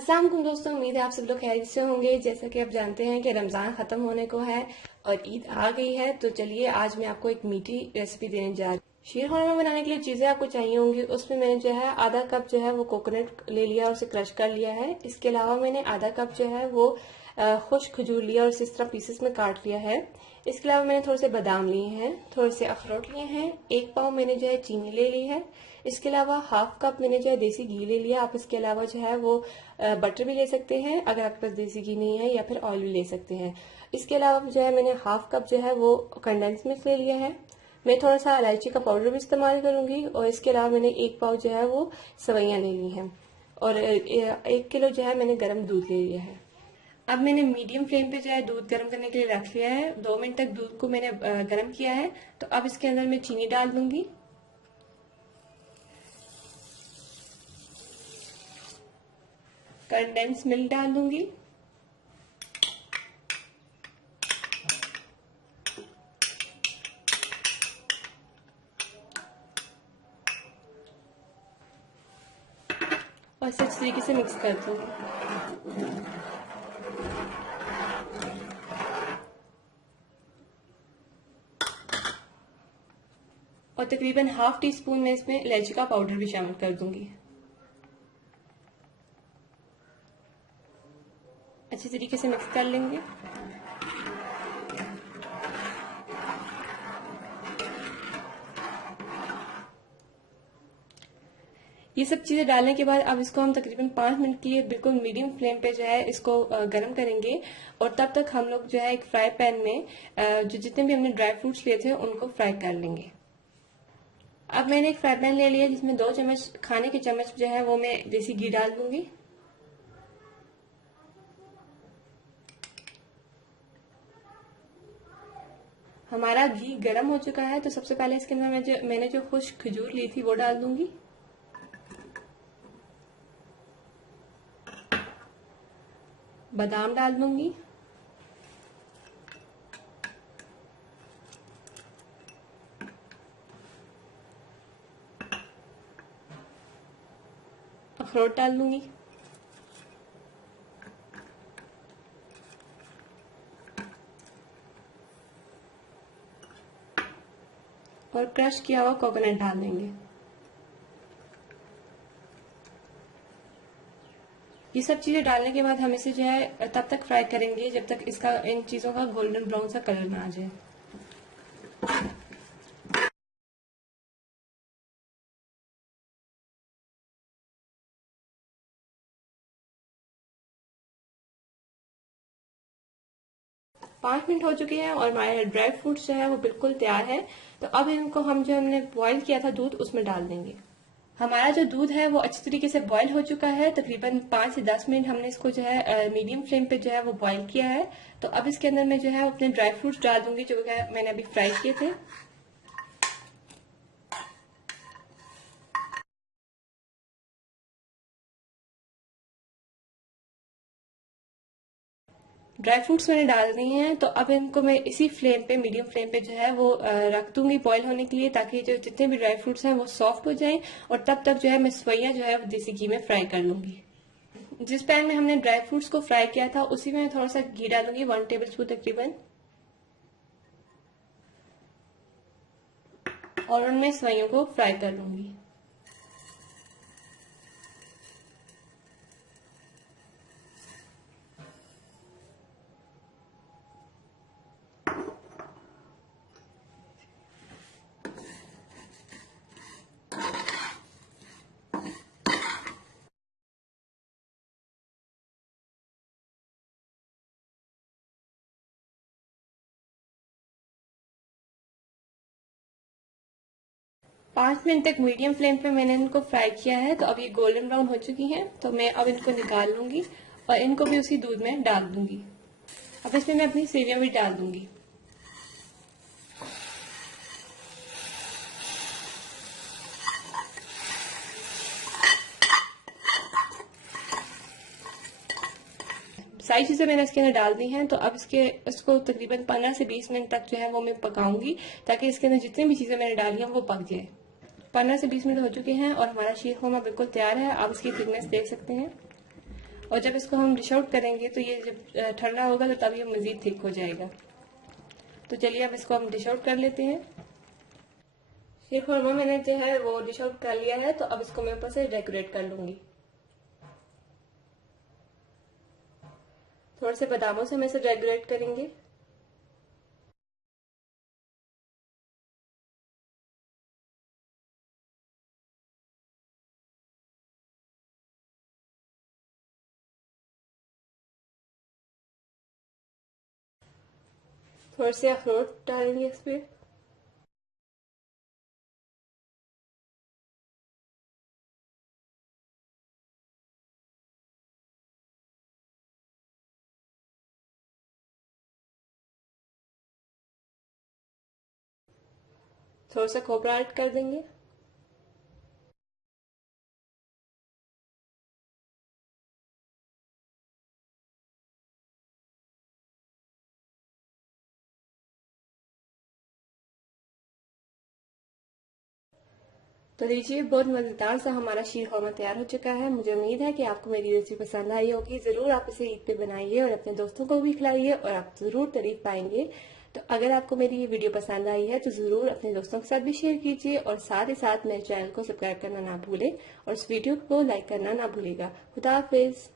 अस्सलाम वालेकुम दोस्तों, उम्मीद है आप सब लोग खैरियत से होंगे। जैसा कि आप जानते हैं कि रमज़ान ख़त्म होने को है और ईद आ गई है, तो चलिए आज मैं आपको एक मीठी रेसिपी देने जा रही हूँ। शीर खुरमा बनाने के लिए चीज़ें आपको चाहिए होंगी। उसमें मैंने जो है आधा कप जो है वो कोकोनट ले लिया और उसे क्रश कर लिया है। इसके अलावा मैंने आधा कप जो है वो खुश्क खजूर लिया और इसे इस तरह पीसेस में काट लिया है। इसके अलावा मैंने थोड़े से बादाम लिए हैं, थोड़े से अखरोट लिए हैं, 1 पाव मैंने जो है चीनी ले ली है। इसके अलावा हाफ कप मैंने जो है देसी घी ले लिया। आप इसके अलावा जो है वो बटर भी ले सकते हैं अगर आपके पास देसी घी नहीं है, या फिर ऑयल भी ले सकते हैं। इसके अलावा जो है मैंने हाफ कप जो है वो कंडेंस मिल्क ले लिया है। मैं थोड़ा सा इलायची का पाउडर भी इस्तेमाल करूंगी और इसके अलावा मैंने 1 पाव जो है वो सवैयां ले ली हैं और 1 किलो जो है मैंने गर्म दूध ले लिया है। अब मैंने मीडियम फ्लेम पे जो है दूध गर्म करने के लिए रख लिया है। 2 मिनट तक दूध को मैंने गर्म किया है। तो अब इसके अंदर मैं चीनी डाल दूंगी, कंडेंस मिल्क डाल दूंगी, और इसे अच्छी तरीके से मिक्स कर दूंगी। और तकरीबन हाफ टी स्पून में इसमें इलायची का पाउडर भी शामिल कर दूंगी। अच्छी तरीके से मिक्स कर लेंगे। ये सब चीजें डालने के बाद अब इसको हम तकरीबन 5 मिनट के लिए बिल्कुल मीडियम फ्लेम पे जो है इसको गर्म करेंगे। और तब तक हम लोग जो है एक फ्राई पैन में जो जितने भी हमने ड्राई फ्रूट्स लिए थे उनको फ्राई कर लेंगे। अब मैंने एक फ्राई पैन ले लिया जिसमें 2 चम्मच खाने के चम्मच जो है वो मैं देसी घी डाल दूंगी। हमारा घी गर्म हो चुका है, तो सबसे पहले इसके अंदर मैंने जो खुश्क खजूर ली थी वो डाल दूंगी। बादाम डाल दूंगी, अखरोट डाल दूंगी, और क्रश किया हुआ कोकोनट डाल देंगे। ये सब चीजें डालने के बाद हम इसे जो है तब तक फ्राई करेंगे जब तक इसका इन चीजों का गोल्डन ब्राउन सा कलर ना आ जाए। 5 मिनट हो चुके हैं और हमारे ड्राई फ्रूट्स जो है वो बिल्कुल तैयार है। तो अब इनको हम जो हमने बॉईल किया था दूध उसमें डाल देंगे। हमारा जो दूध है वो अच्छी तरीके से बॉईल हो चुका है। तकरीबन 5 से 10 मिनट हमने इसको जो है मीडियम फ्लेम पे जो है वो बॉईल किया है। तो अब इसके अंदर मैं जो है अपने ड्राई फ्रूट्स डाल दूंगी जो मैंने अभी फ्राई किए थे। ड्राई फ्रूट्स मैंने डाल दिए हैं, तो अब इनको मैं इसी फ्लेम पे मीडियम फ्लेम पे जो है वो रख दूंगी बॉईल होने के लिए, ताकि जो जितने भी ड्राई फ्रूट्स हैं वो सॉफ्ट हो जाएं। और तब तक जो है मैं सवैयां जो है वो देसी घी में फ्राई कर लूंगी। जिस पैन में हमने ड्राई फ्रूट्स को फ्राई किया था उसी में थोड़ा सा घी डालूंगी, 1 टेबल स्पून तकरीबन, और उनमें सवैयों को फ्राई कर लूंगी। पांच मिनट तक मीडियम फ्लेम पे मैंने इनको फ्राई किया है। तो अब ये गोल्डन ब्राउन हो चुकी हैं, तो मैं अब इनको निकाल लूंगी और इनको भी उसी दूध में डाल दूंगी। अब इसमें मैं अपनी सेवियां भी डाल दूंगी। सारी चीजें मैंने इसके अंदर डाल दी हैं। तो अब इसको तकरीबन 15 से 20 मिनट तक जो है वो मैं पकाऊंगी, ताकि इसके अंदर जितनी भी चीजें मैंने डाली हैं वो पक जाए। 15 से 20 मिनट हो चुके हैं और हमारा शीर खुरमा बिल्कुल तैयार है। आप इसकी थिकनेस देख सकते हैं। और जब इसको हम डिश आउट करेंगे तो ये जब ठंडा होगा तो तब ये मज़ीद थिक हो जाएगा। तो चलिए अब इसको हम डिश आउट कर लेते हैं। शीर खुरमा मैंने जो है वो डिश आउट कर लिया है, तो अब इसको मैं ऊपर से डेकोरेट कर लूंगी। थोड़े से बादामों से हम इसे डेकोरेट करेंगे। थोड़े से अखरोट डालेंगे इस पे। थोड़ा सा खोपरा ऐड कर देंगे। तो लीजिए, बहुत मज़ेदार सा हमारा शीर खुरमा तैयार हो चुका है। मुझे उम्मीद है कि आपको मेरी रेसिपी पसंद आई होगी। ज़रूर आप इसे ईद पे बनाइए और अपने दोस्तों को भी खिलाइए और आप ज़रूर तारीफ पाएंगे। तो अगर आपको मेरी ये वीडियो पसंद आई है तो ज़रूर अपने दोस्तों के साथ भी शेयर कीजिए और साथ ही साथ मेरे चैनल को सब्सक्राइब करना ना भूलें और इस वीडियो को लाइक करना ना भूलेगा। खुदा हाफिज़।